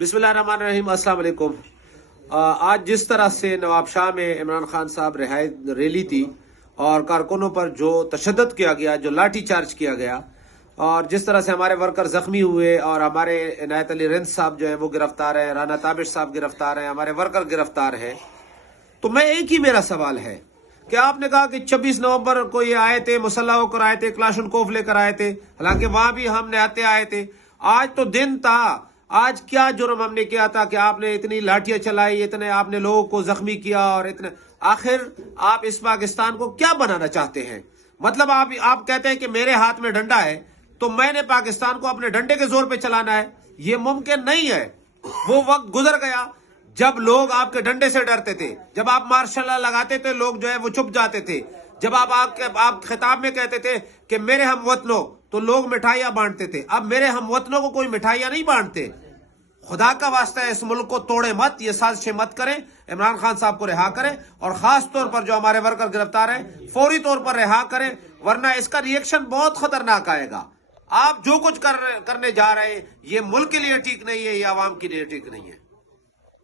बिस्मिल्लाहिर्रहमानिर्रहीम, अस्सलाम वालेकुम। आज जिस तरह से नवाब शाह में इमरान खान साहब रिहाई रैली थी और कारकुनों पर जो तशद्दुद किया गया, जो लाठी चार्ज किया गया और जिस तरह से हमारे वर्कर जख्मी हुए और हमारे इनायत अली रिंद साहब जो है वो गिरफ्तार है, राना ताबिश साहब गिरफ्तार है, हमारे वर्कर गिरफ्तार है, तो मैं एक ही मेरा सवाल है कि आपने कहा कि 26 नवंबर को ये आए थे, मुसल्लह होकर आए थे, क्लाशनकोफ लेकर आए थे, हालांकि वहां भी हम निहत्ते आए थे। आज तो दिन था, आज क्या जुर्म हमने किया था कि आपने इतनी लाठियां चलाई, इतने आपने लोगों को जख्मी किया और इतने, आखिर आप इस पाकिस्तान को क्या बनाना चाहते हैं? मतलब आप कहते हैं कि मेरे हाथ में डंडा है तो मैंने पाकिस्तान को अपने डंडे के जोर पे चलाना है। ये मुमकिन नहीं है। वो वक्त गुजर गया जब लोग आपके डंडे से डरते थे, जब आप मार्शल लॉ लगाते थे लोग जो है वो चुप जाते थे, जब आप खिताब में कहते थे कि मेरे हम वतनों, तो लोग मिठाइयां बांटते थे। अब मेरे हम वतनों को कोई मिठाइयां नहीं बांटते। खुदा का वास्ता है, इस मुल्क को तोड़े मत, ये साजिशें मत करें। इमरान खान साहब को रिहा करें और खास तौर पर जो हमारे वर्कर गिरफ्तार हैं फौरी तौर पर रिहा करें, वरना इसका रिएक्शन बहुत खतरनाक आएगा। आप जो कुछ करने जा रहे हैं ये मुल्क के लिए ठीक नहीं है, ये आवाम के लिए ठीक नहीं है।